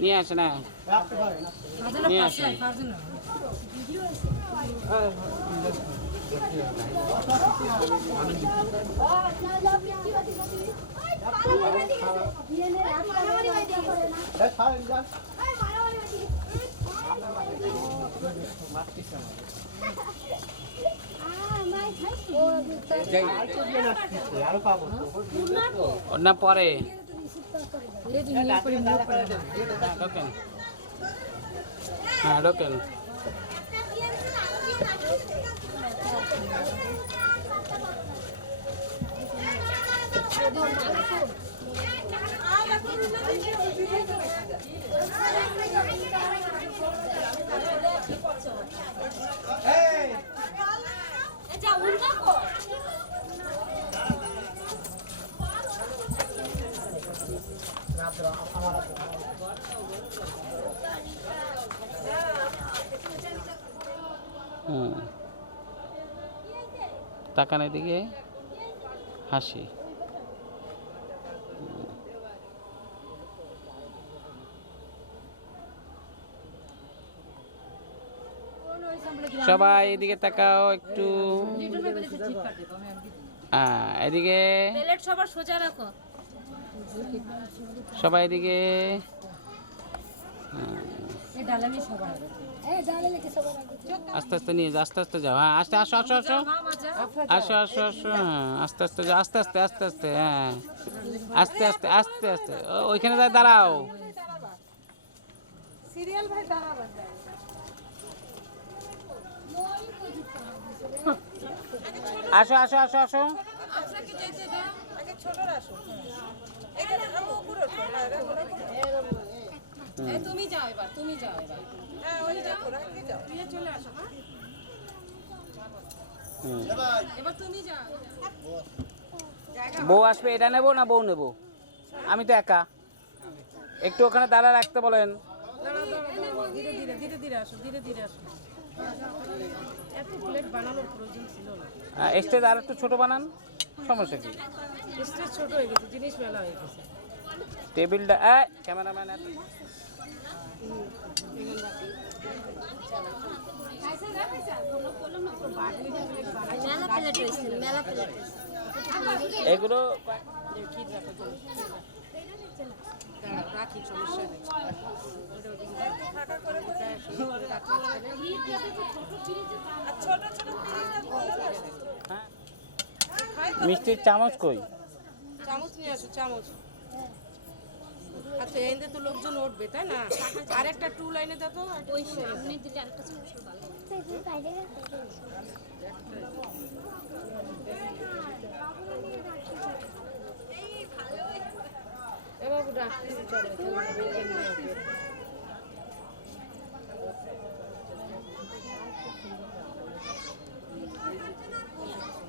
নিয়ে আসে না নিয়ে আসে না পরে ঢোকেন হ্যাঁ ঢোকেন তাকান এদিকে হাসি সবাই এদিকে তাকাও একটু এদিকে সবার সোজা রাখো সবাই এদিকে আস্তে আস্তে নিয়ে যাও আস্তে আস্তে যাও হ্যাঁ আস্তে আসো আসো আসো আসো আসো আসো হ্যাঁ আস্তে আস্তে যাও আস্তে আস্তে আস্তে আস্তে হ্যাঁ আস্তে আস্তে আস্তে আস্তে ওইখানে যা দাঁড়াও সিরিয়াল ভাই দাঁড়াবেন আসো আসো আসো আসো তুমি যাও এবার তুমি যাও এবার চলে আসো এবার তুমি যাও বউ আসবে এটা নেবো না বউ নেবো আমি তো একা একটু ওখানে দাঁড়া রাখতে বলেন ধীরে ধীরে ধীরে ধীরে আসো ধীরে ধীরে আসো এত প্লেট বানানোর প্রয়োজন ছিল না স্টেজ আর একটু ছোট বানান সমস্যা কি স্টেজ ছোট হয়ে গেছে জিনিস মেলা হয়ে গেছে টেবিলটা ক্যামেরাম্যান এগুলো রাখি সমস্যা নেই মিষ্টির চামচ কই চামচ নিয়ে আসো চামচ আচ্ছা এনে তো লোকজন উঠবে তাই না আর একটা টু লাইনে দাও তো ওই সামনে দিলে আরেকটা চামচ ভালো এ বাবু রাখতে চলো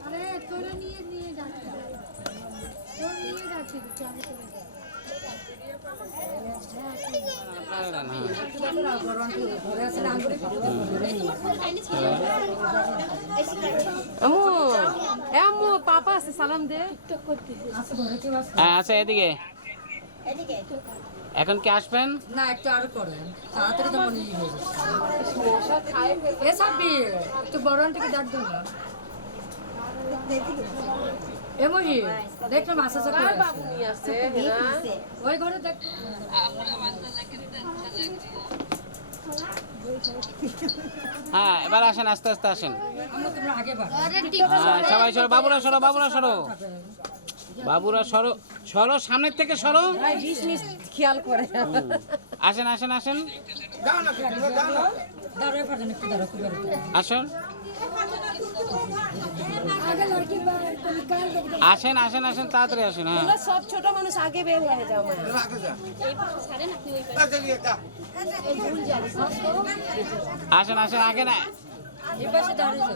আরে তোরা নিয়ে নিয়ে যাচ্ছে তোর নিয়ে যাচ্ছে আমি চলে যাই আম্মু পাপা আছে সালাম দে আচ্ছা এদিকে এখন কি আসবেন না একটু আরো করেন তাড়াতাড়ি তো মনে হয়ে যাচ্ছে এসব একটু বড় আন্টিকে ডাক দিন না এমনি দেখলাম আশা বাবু নিয়ে আসছে ওই ঘরে দেখ হ্যাঁ এবার আসেন আস্তে আস্তে আসেন তোমরা আগে বাড়ো সবাই সরো বাবুরা সরো বাবুরা সরো বাবুরা সরো সরো সামনের থেকে সরো খেয়াল করে আসেন আসেন আসেন দাঁড়ায় পারছেন একটু দাঁড়া খুব আসুন আসেন আসেন আসেন তাড়াতাড়ি আসেন হ্যাঁ সব ছোট মানুষ আগে বের হয়ে যাও আসেন আসেন আগে না এই পাশে দাঁড়িয়ে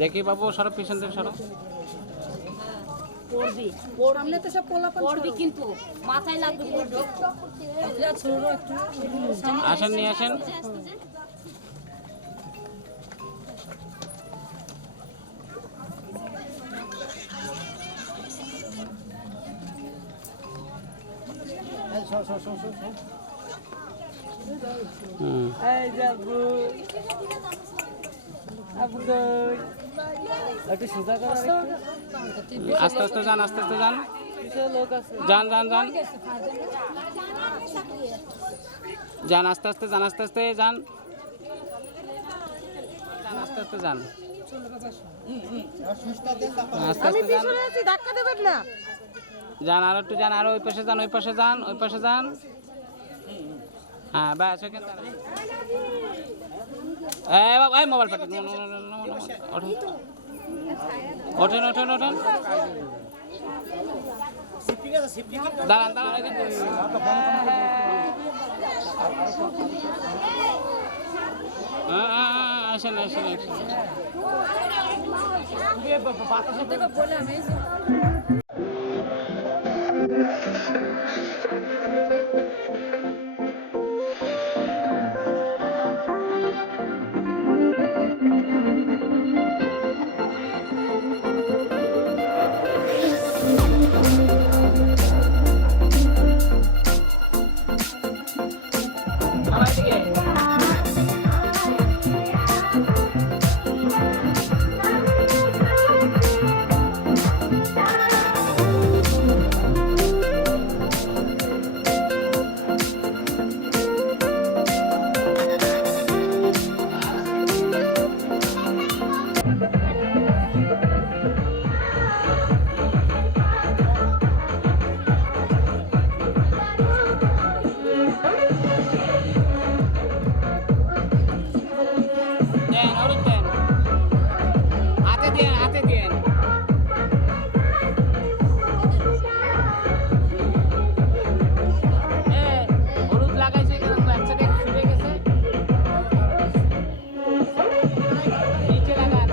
দেখি বাবু সরো পিছন থেকে সরো পড়বি সামনে তো সব পোলাপান পড়বি কিন্তু মাথায় লাগবে পড়বি আসেন নিয়ে আসেন হুম। আস্তে আস্তে যান, আস্তে আস্তে যান, যান যান যান যান, আস্তে আস্তে যান, আস্তে আস্তে যান, আস্তে আস্তে যান, আস্তে আস্তে যান, ধাক্কা দেবেন না। যান, আরো একটু যান, আরো ওই পাশে যান, ওই পাশে যান, ওই পাশে যান। হ্যাঁ ব্যাস, ওইখানে দাঁড়ান। এই বাবা, এই মোবাইল পাঠিয়ে ওঠেন, ওঠেন, ওঠেন, দাঁড়ান দাঁড়ান, ওইখানে আসেন আসেন আসেন। দেন, হলুদ দেন, হাতে দিন, হাতে দিন। হলুদ লাগাইছে কেন? বাচ্চাটা একটু ছুটে গেছে, নিচে লাগান।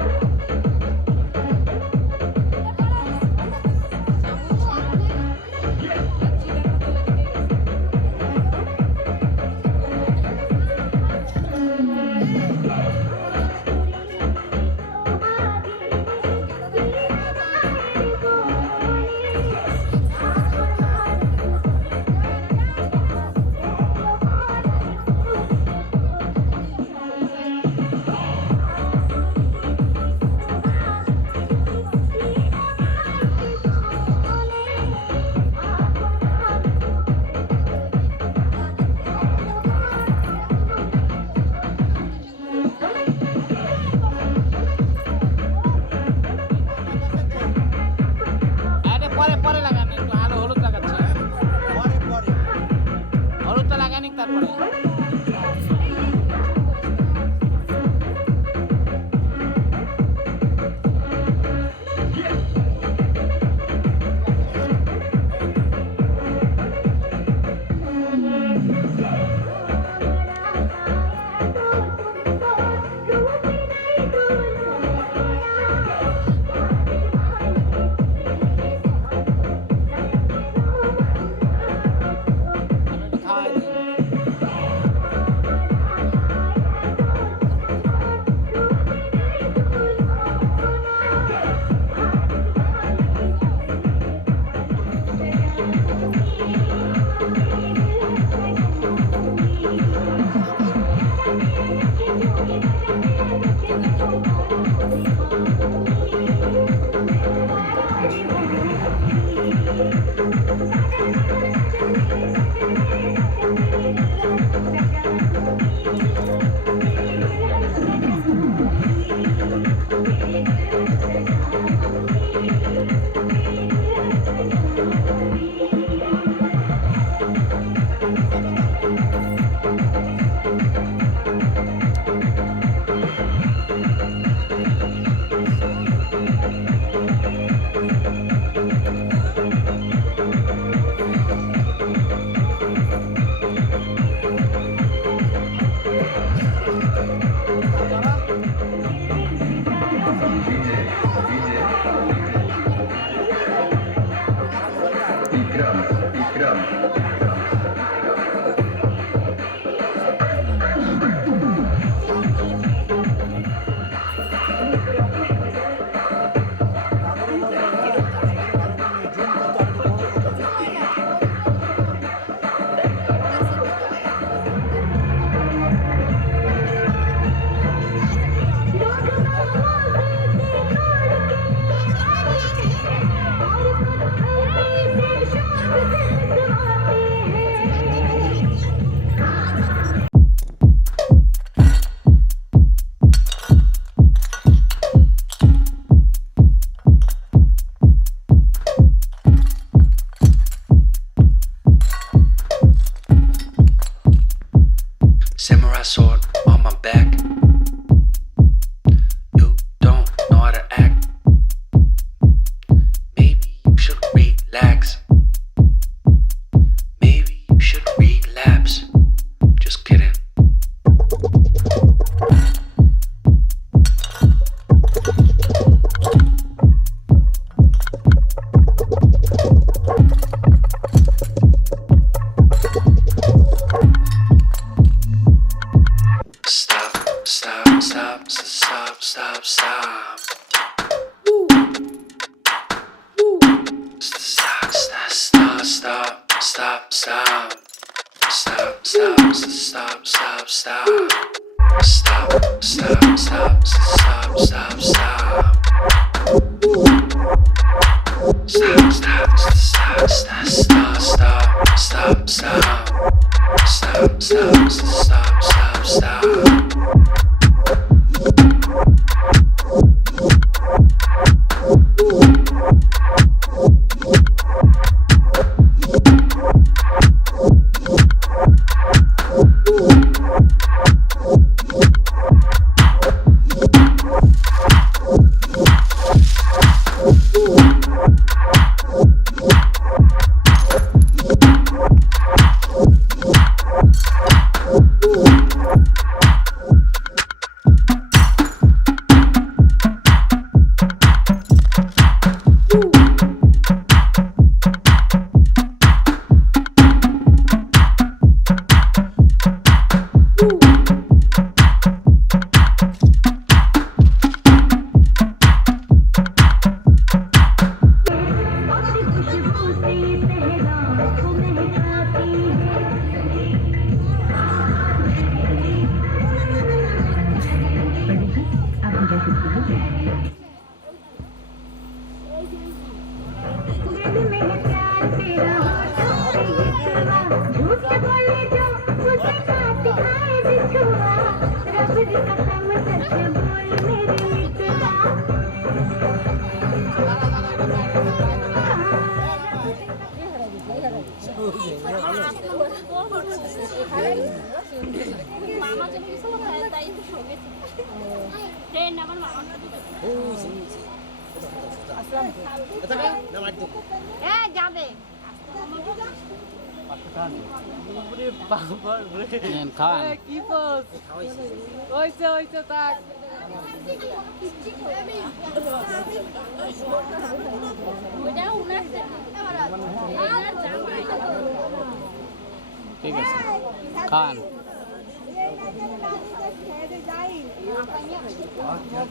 আরে পরে পরে লাগান, একটু আলো হলুদ লাগাচ্ছে, হলুদটা লাগানি তারপরে। খাওয়াই দিন। stop, stop, stop. Stop, stop, stop, stop, stop, stop. Stop, stop, stop, stop, stop, stop, stop, stop. Stop, stop, stop, stop, stop. নেন, খাওয়ান। কি পোজ হইছে হইছে থাক ঠিক আছে, খাওয়ান।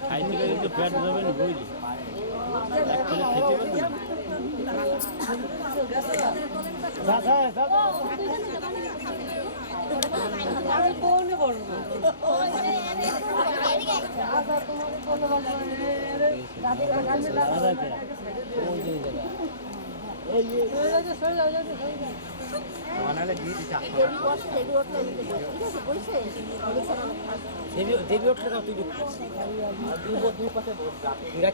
খাইতে গেলে তো পেট যাবে না, বুঝলি? এক প্লেট খেতে পারবি না। আমি কোনে বলবো দেবী উঠলে দাও, তুই দুই পাশে তুই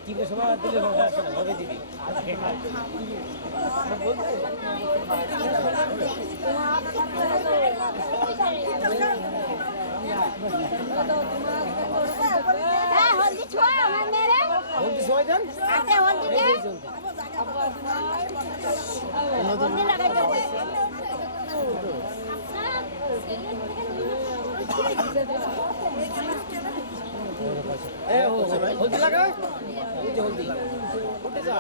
কি সময় দিলে হবে দিবি। হলদি ছোঁয়া আমার মেরে হলদি সময় দেন, হাতে হলদি দে হলদি লাগাইতে হবে হলদি লাগা, হলদি উঠে যা।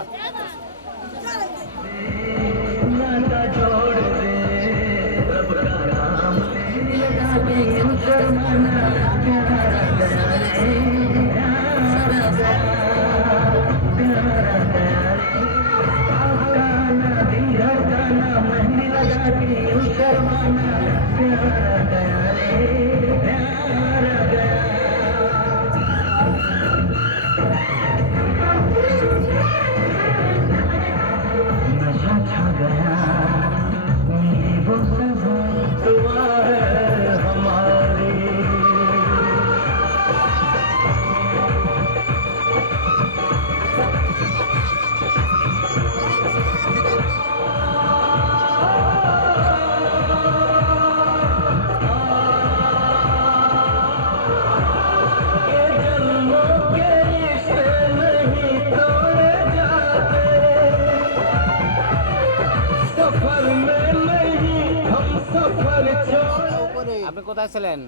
আপনি কোথায় ছিলেন?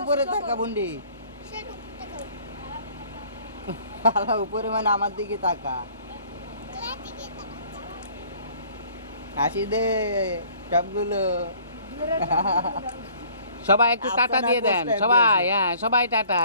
উপরে তাকা বন্ডি, উপরে মানে আমার দিকে তাকা, হাসি দে সবগুলো। সবাই একটু টাটা দিয়ে দেন, সবাই। হ্যাঁ, সবাই টাটা।